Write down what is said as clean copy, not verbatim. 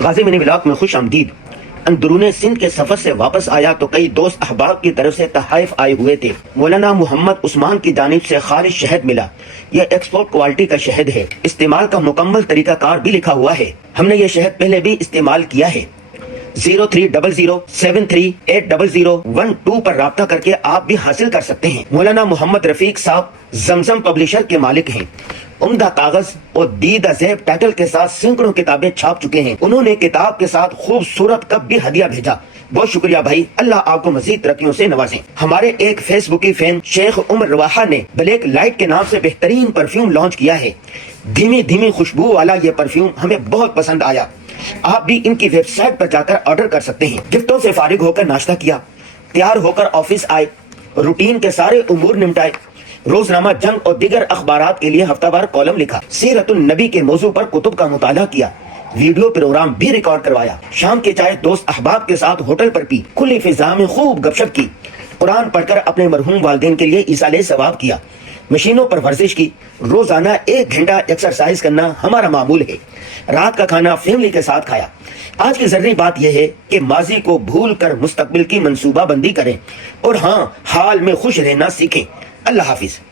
غازی منی vlog میں خوش آمدید۔ اندرون سندھ کے سفر سے واپس آیا تو کئی دوست احباب کی طرف سے تحائف آئے ہوئے تھے۔ مولانا محمد عثمان کی جانب سے خالص شہد ملا۔ یہ ایکسپورٹ کوالٹی کا شہد ہے۔ استعمال کا مکمل طریقہ کار بھی لکھا ہوا ہے۔ ہم نے یہ شہد پہلے بھی استعمال کیا ہے۔ 0300738012 پر رابطہ کر کے آپ بھی حاصل کر سکتے ہیں۔ مولانا محمد رفیق صاحب زمزم پبلشر کے مالک ہیں۔ عمدہ کاغذ اور دیدہ زیب ٹائٹل کے ساتھ سینکڑوں کتابیں چھاپ چکے ہیں۔ انہوں نے کتاب کے ساتھ خوبصورت کپ بھی ہدیہ بھیجا۔ بہت شکریہ بھائی، اللہ آپ کو مزید ترقیوں سے نوازیں۔ ہمارے ایک فیس بکی فین شیخ عمر رواحہ نے بلیک لائٹ کے نام سے بہترین پرفیوم لانچ کیا ہے۔ دھیمی دھیمی خوشبو والا یہ پرفیوم ہمیں بہت پسند آیا۔ آپ بھی ان کی ویب سائٹ پر جا کر آرڈر کر سکتے ہیں۔ گفتوں سے فارغ ہو کر ناشتہ کیا، تیار ہو کر آفس آئے، روٹین کے سارے امور نمٹائے، روزنامہ جنگ اور دیگر اخبارات کے لیے ہفتہ وار کالم لکھا، سیرت النبی کے موضوع پر کتب کا مطالعہ کیا، ویڈیو پروگرام بھی ریکارڈ کروایا، شام کے چائے دوست احباب کے ساتھ ہوٹل پر پی، کھلی فضا میں خوب گپ شپ کی، قرآن پڑھ کر اپنے مرحوم والدین کے لیے ایصال ثواب کیا، مشینوں پر ورزش کی، روزانہ 1 گھنٹہ ایکسرسائز کرنا ہمارا معمول ہے، رات کا کھانا فیملی کے ساتھ کھایا۔ آج کی ضروری بات یہ ہے کہ ماضی کو بھول کر مستقبل کی منصوبہ بندی کریں اور ہاں، حال میں خوش رہنا سیکھیں۔ اللہ حافظ۔